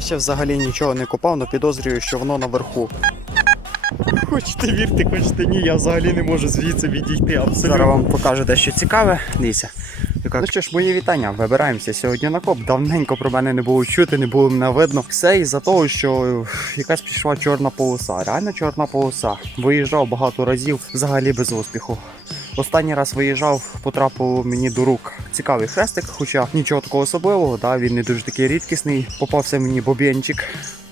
Я ще взагалі нічого не копав, але підозрюю, що воно наверху. Хочете вірте, хочете ні, я взагалі не можу звідси відійти. Абсолютно. Зараз вам покажу дещо цікаве. Дивіться. Ну що ж, мої вітання. Вибираємося сьогодні на коп. Давненько про мене не було чути, не було мене видно. Все із-за того, що е, якась пішла чорна полоса. Реально чорна полоса. Виїжджав багато разів, взагалі без успіху. Останній раз виїжджав, потрапив мені до рук цікавий хрестик, хоча нічого такого особливого, да, він не дуже такий рідкісний. Попався мені бобєнчик.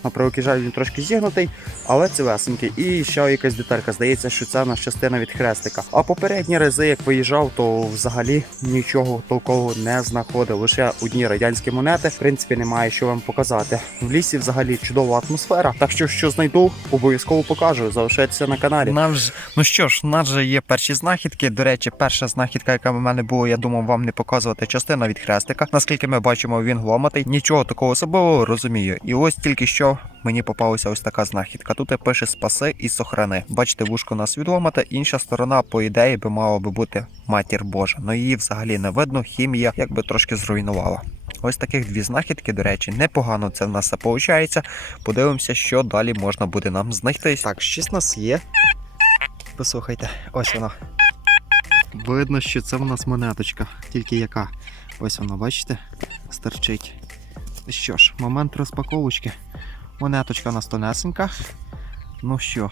На превеликий жаль, він трошки зігнутий, але цілесенький. І ще якась деталька. Здається, що це наша частина від хрестика. А попередні рази, як виїжджав, то взагалі нічого толкового не знаходив. Лише одні радянські монети. В принципі, немає що вам показати. В лісі взагалі чудова атмосфера. Так що, що знайду, обов'язково покажу. Залишайтеся на каналі. Нам ж, ну що ж, у нас же є перші знахідки. До речі, перша знахідка, яка в мене була, я думав вам не показувати частина від хрестика. Наскільки ми бачимо, він гломатий. Нічого такого особливого розумію. І ось тільки що мені попалася ось така знахідка. Тут пише спаси і сохрани. Бачите, вушко у нас відломате. Інша сторона, по ідеї, би мала би бути матір Божа. Ну її взагалі не видно. Хімія якби трошки зруйнувала. Ось таких дві знахідки, до речі, непогано це в нас виходить. Подивимося, що далі можна буде нам знайти. Так, щось нас є. Послухайте, ось воно. Видно, що це в нас монеточка, тільки яка. Ось вона, бачите? Стерчить. Що ж, момент розпаковочки. Монеточка у нас тонесенька. Ну що,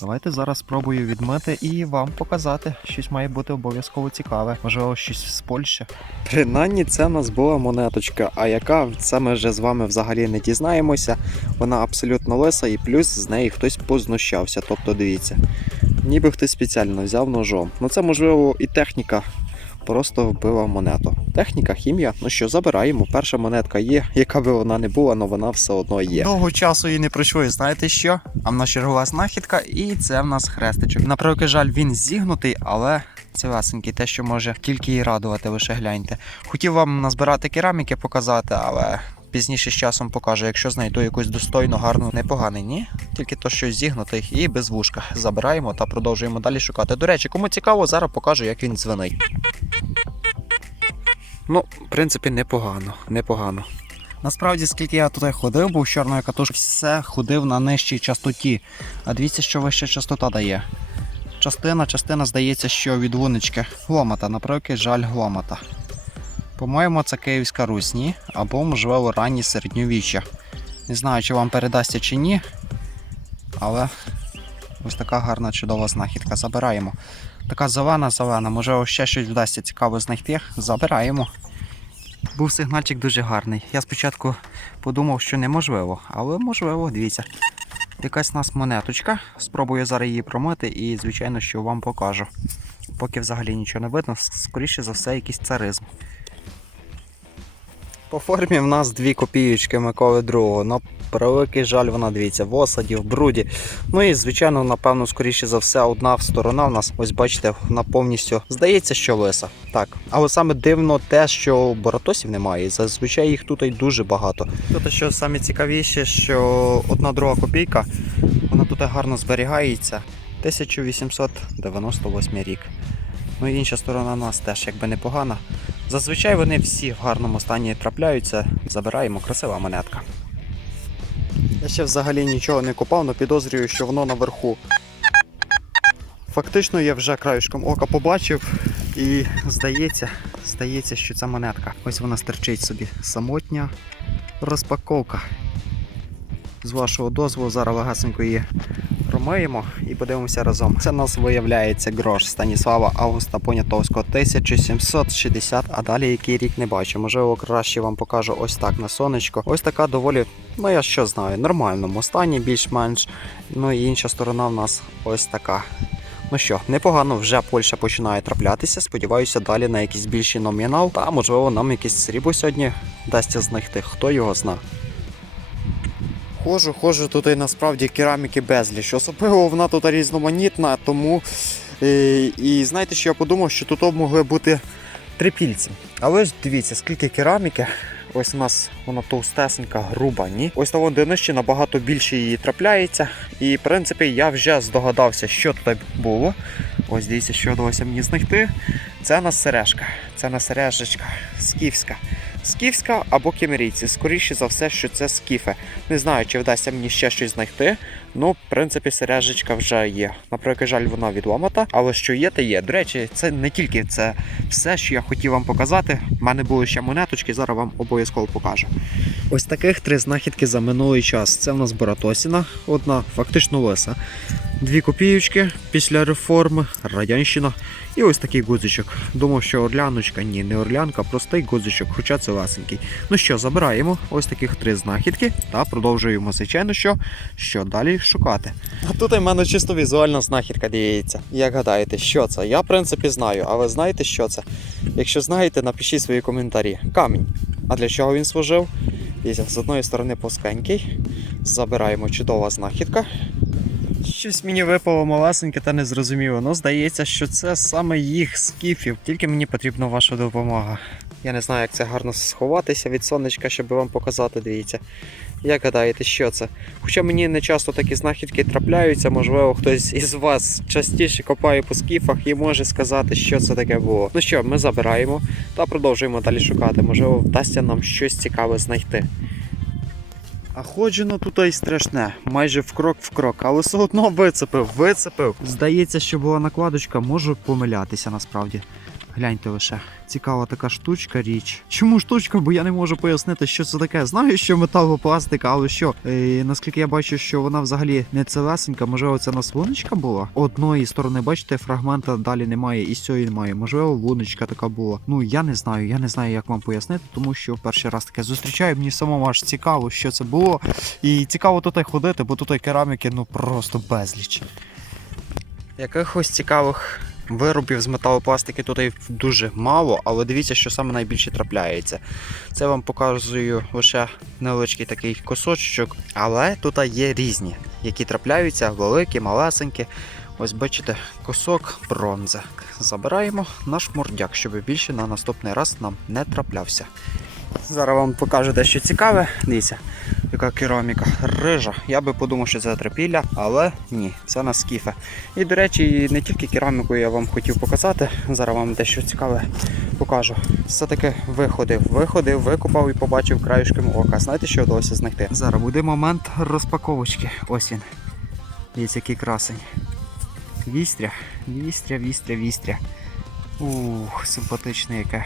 давайте зараз спробую відмити і вам показати. Щось має бути обов'язково цікаве. Можливо, щось з Польщі. Принаймні, це в нас була монеточка, а яка це ми вже з вами взагалі не дізнаємося. Вона абсолютно лиса, і плюс з неї хтось познущався. Тобто, дивіться, ніби хтось спеціально взяв ножом. Ну це можливо і техніка. Просто вбила монету. Техніка, хімія. Ну що, забираємо. Перша монетка є, яка би вона не була, але вона все одно є. Довго часу і не пройшло, і знаєте що? А в нас чергова знахідка, і це в нас хрестичок. На превеликий жаль, він зігнутий, але цілесенький, те, що може тільки і радувати, лише гляньте. Хотів вам назбирати кераміки показати, але пізніше з часом покажу, якщо знайду якусь достойну, гарну, непоганий, ні? Тільки то, що зігнутий і без вушка. Забираємо та продовжуємо далі шукати. До речі, кому цікаво, зараз покажу, як він дзвенить. Ну, в принципі, непогано. Непогано. Насправді, скільки я туди ходив, був з чорною катушкою, все ходив на нижчій частоті. А дивіться, що вища частота дає. Частина, частина здається, що від луночки гломата, наприклад, жаль гломата. По-моєму, це Київська Русь, ні? Або, можливо, ранні середньовіччя. Не знаю, чи вам передасться чи ні. Але ось така гарна чудова знахідка. Забираємо. Така зелена, зелена, може ще щось вдасться цікаво знайти. Забираємо. Був сигнальчик дуже гарний. Я спочатку подумав, що неможливо, але можливо, дивіться. Якась у нас монеточка. Спробую зараз її промити і, звичайно, що вам покажу. Поки взагалі нічого не видно, скоріше за все, якийсь царизм. По формі в нас дві копієчки Миколи II. На превеликий жаль, вона дивіться, в осаді, в бруді. Ну і звичайно, напевно, скоріше за все, одна сторона в нас, ось бачите, вона повністю здається, що лиса. Так. Але саме дивно те, що боратосів немає. Зазвичай їх тут і дуже багато. Тут що саме цікавіше, що одна друга копійка, вона тут гарно зберігається. 1898 рік. Ну і інша сторона у нас теж якби непогана. Зазвичай вони всі в гарному стані трапляються. Забираємо красива монетка. Я ще взагалі нічого не копав, але підозрюю, що воно наверху. Фактично я вже краюшком ока побачив і здається, здається, що це монетка. Ось вона стерчить собі. Самотня розпаковка. З вашого дозволу зараз легасенько її промиємо і подивимося разом. Це нас виявляється грош Станіслава Августа Понятовського 1760, а далі який рік не бачу. Можливо, краще вам покажу ось так на сонечко. Ось така доволі, ну я що знаю, нормальному стані, більш-менш. Ну і інша сторона в нас ось така. Ну що, непогано, вже Польща починає траплятися. Сподіваюся, далі на якийсь більший номінал. Та можливо нам якесь срібло сьогодні вдасться знайти. Хто його зна. Ходжу, ходжу тут і насправді кераміки безліч. Особливо вона тут різноманітна, тому. І, і знаєте, що я подумав, що тут могли бути трипільці. Але ж дивіться, скільки кераміки. Ось у нас вона товстесенька, груба, ні. Ось на донищі набагато більше її трапляється. І в принципі я вже здогадався, що тут було. Ось дивіться, що вдалося мені знайти. Це у нас сережка. Це на сережечка. Скіфська. Скіфська або кімерійці. Скоріше за все, що це скіфи. Не знаю, чи вдасться мені ще щось знайти. Ну, в принципі, сережечка вже є. На превеликий жаль, вона відломата, але що є, то є. До речі, це не тільки це все, що я хотів вам показати. У мене були ще монеточки, зараз вам обов'язково покажу. Ось таких три знахідки за минулий час. Це в нас Боратосіна, одна фактично лиса. Дві копійочки після реформи, радянщина і ось такий гудзичок. Думав, що орляночка, ні, не орлянка, простий гудзичок, хоча це ласенький. Ну що, забираємо ось таких три знахідки та продовжуємо, звичайно, що, що далі шукати. А тут у мене чисто візуальна знахідка діється. Як гадаєте, що це? Я, в принципі, знаю, а ви знаєте, що це? Якщо знаєте, напишіть свої коментарі. Камінь. А для чого він служив? Дивіться, з одної сторони плоскенький. Забираємо чудова знахідка. Щось мені випало малесеньке та незрозуміло. Ну, здається, що це саме їх скіфів. Тільки мені потрібна ваша допомога. Я не знаю, як це гарно сховатися від сонечка, щоб вам показати, дивіться. Як гадаєте, що це? Хоча мені не часто такі знахідки трапляються, можливо, хтось із вас частіше копає по скіфах і може сказати, що це таке було. Ну що, ми забираємо та продовжуємо далі шукати. Можливо, вдасться нам щось цікаве знайти. А ходжено тут і страшне, майже в крок в крок, але все одно вицепив, вицепив. Здається, що була накладочка, можу помилятися насправді. Гляньте лише. Цікава така штучка річ. Чому штучка? Бо я не можу пояснити, що це таке. Знаю, що металопластик, але що? Е, наскільки я бачу, що вона взагалі не целесенька, можливо, це нас луночка була. Одної сторони, бачите, фрагмента далі немає, і сьої немає. Можливо, луночка така була. Ну я не знаю, я не знаю, як вам пояснити, тому що перший раз таке зустрічаю. Мені самому аж цікаво, що це було. І цікаво тут ходити, бо тут кераміки ну просто безліч. Якихось цікавих виробів з металопластики тут дуже мало, але дивіться, що саме найбільше трапляється. Це вам показую лише невеличкий такий кусочок, але тут є різні, які трапляються, великі, малесенькі. Ось бачите, кусок бронзи. Забираємо наш мордяк, щоб більше на наступний раз нам не траплявся. Зараз вам покажу дещо цікаве. Дивіться, яка кераміка рижа. Я би подумав, що це трапілля, але ні, це на скіфе. І, до речі, не тільки кераміку я вам хотів показати. Зараз вам дещо цікаве покажу. Все-таки виходив, виходив, викопав і побачив краюшком ока. Знаєте, що вдалося знайти? Зараз буде момент розпаковочки. Ось він. Дивіться, який красень. Вістря, вістря, вістря, вістря. Ух, симпатичне яке.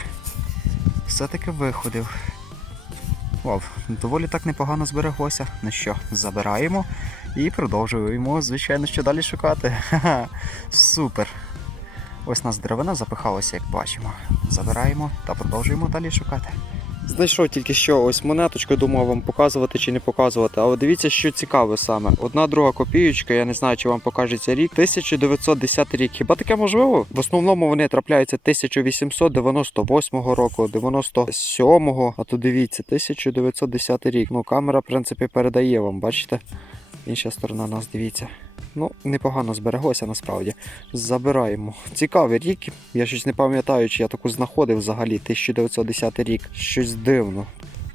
Все-таки виходив. Вау, доволі так непогано збереглося. Ну що, забираємо і продовжуємо, звичайно, що далі шукати. Ха-ха, супер. Ось нас деревина запихалася, як бачимо. Забираємо та продовжуємо далі шукати. Знайшов тільки що ось монеточку, думав вам показувати чи не показувати, але дивіться, що цікаве саме. Одна друга копієчка, я не знаю, чи вам покажеться рік, 1910 рік. Хіба таке можливо? В основному вони трапляються 1898 року, 97-го, а то дивіться, 1910 рік. Ну, камера, в принципі, передає вам, бачите? Інша сторона нас дивіться. Ну, непогано збереглося насправді. Забираємо. Цікавий рік. Я щось не пам'ятаю, чи я таку знаходив взагалі. 1910 рік. Щось дивно.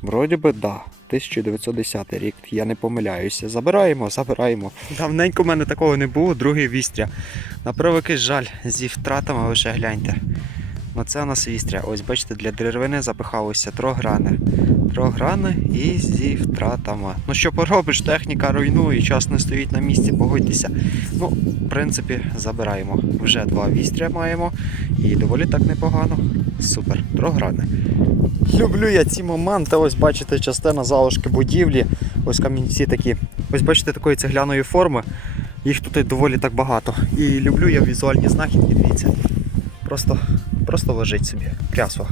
Вроді би, да. 1910 рік, я не помиляюся. Забираємо, забираємо. Давненько в мене такого не було, другий вістря. На превеликий жаль, зі втратами лише гляньте. Оце у нас вістря. Ось бачите, для деревини запихалося трограни. Трограни і зі втратами. Ну що поробиш, техніка руйнує, час не стоїть на місці, погодьтеся. Ну, в принципі, забираємо. Вже два вістря маємо. І доволі так непогано. Супер, трограни. Люблю я ці моменти. Ось бачите, частина залишки будівлі. Ось камінці такі. Ось бачите, такої цегляної форми. Їх тут доволі так багато. І люблю я візуальні знахідки, дивіться. Просто, просто лежить собі. Крясла.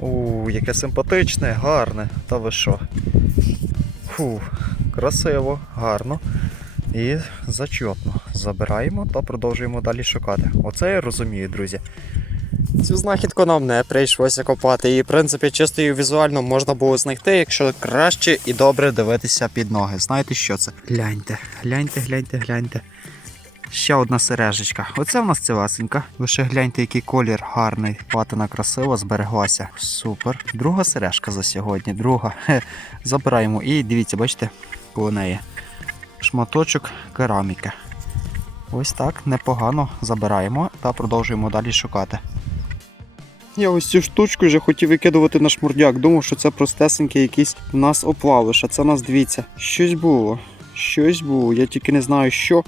У, яке симпатичне, гарне. Та ви що? Фу, красиво, гарно і зачетно. Забираємо та продовжуємо далі шукати. Оце я розумію, друзі. Цю знахідку нам не прийшлося копати. І, в принципі, чисто її візуально можна було знайти, якщо краще і добре дивитися під ноги. Знаєте, що це? Гляньте, гляньте, гляньте, гляньте. Ще одна сережечка. Оце в нас ціласенька. Лише гляньте, який колір гарний. Патина красива, збереглася. Супер. Друга сережка за сьогодні. Друга. Хе. Забираємо. І дивіться, бачите, коло неї. Шматочок кераміки. Ось так непогано забираємо та продовжуємо далі шукати. Я ось цю штучку вже хотів викидувати на шмурдяк. Думав, що це простесенький якийсь у нас оплавиш. А це нас дивіться. Щось було. Щось було. Я тільки не знаю що.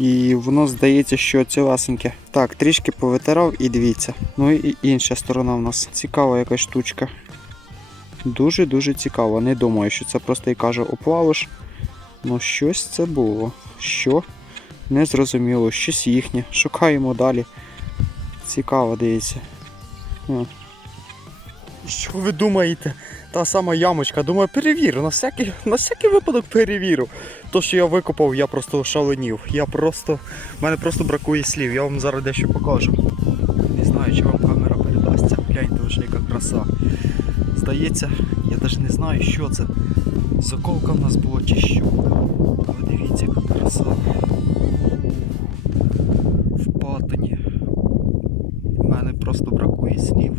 І воно здається, що цілесеньке. Так, трішки повитирав і дивіться. Ну і інша сторона в нас. Цікава якась штучка. Дуже-дуже цікаво. Не думаю, що це просто і каже оплавиш. Ну щось це було. Що? Не зрозуміло, щось їхнє. Шукаємо далі. Цікаво, дивіться. Що ви думаєте? Та сама ямочка, думаю, перевірю, на всякий, на всякий випадок перевірю. То, що я викопав, я просто шаленів. Я просто. в мене просто бракує слів, я вам зараз дещо покажу. Не знаю, чи вам камера передасться. Гляньте вже яка краса. Здається, я навіть не знаю, що це. Заколка в нас була чи що. Ви дивіться, яка краса. В патині. У мене просто бракує слів.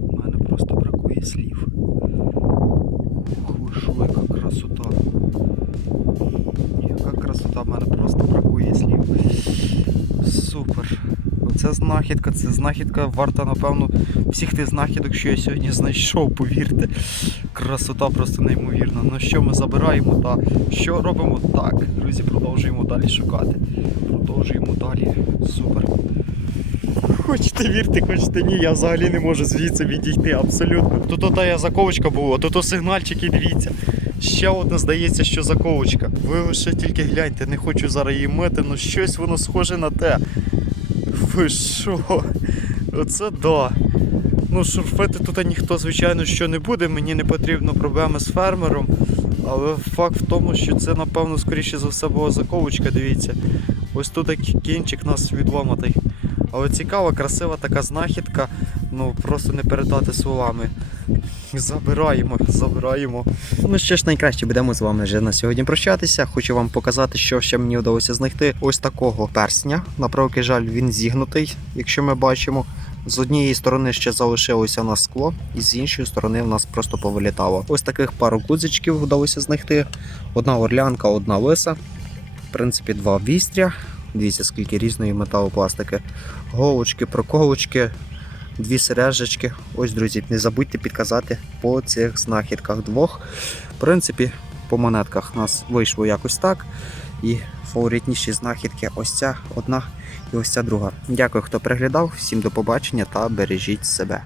У мене просто бракує слів. Ух, ви що, яка красота. Яка красота, в мене просто бракує слів. Супер. Це знахідка, це знахідка варта, напевно, всіх тих знахідок, що я сьогодні знайшов, повірте. Красота просто неймовірна. Ну що ми забираємо та що робимо так? Друзі, продовжуємо далі шукати. Продовжуємо далі. Супер. Хочете вірте, хочете ні, я взагалі не можу звідси відійти, абсолютно. Тут ота я заковочка була, тут сигнальчики, дивіться. Ще одна здається, що заковочка. Ви лише тільки гляньте, не хочу зараз її мити, ну щось воно схоже на те. Ви що? Оце да. Ну, шурфити тут ніхто, звичайно, що не буде, мені не потрібно проблеми з фермером. Але факт в тому, що це, напевно, скоріше за все була заковочка, дивіться. Ось тут кінчик у нас відломатий. Але цікава, красива така знахідка, ну просто не передати словами. Забираємо, забираємо. Ну що ж, найкраще будемо з вами вже на сьогодні прощатися. Хочу вам показати, що ще мені вдалося знайти. Ось такого персня. На превеликий жаль, він зігнутий, якщо ми бачимо. З однієї сторони ще залишилося у нас скло, і з іншої сторони в нас просто повилітало. Ось таких пару гудзичків вдалося знайти. Одна орлянка, одна лиса. В принципі, два вістря. Дивіться, скільки різної металопластики. Голочки, проколочки, дві сережечки. Ось, друзі, не забудьте підказати по цих знахідках двох. В принципі, по монетках у нас вийшло якось так. І фаворитніші знахідки ось ця одна і ось ця друга. Дякую, хто приглядав. Всім до побачення та бережіть себе.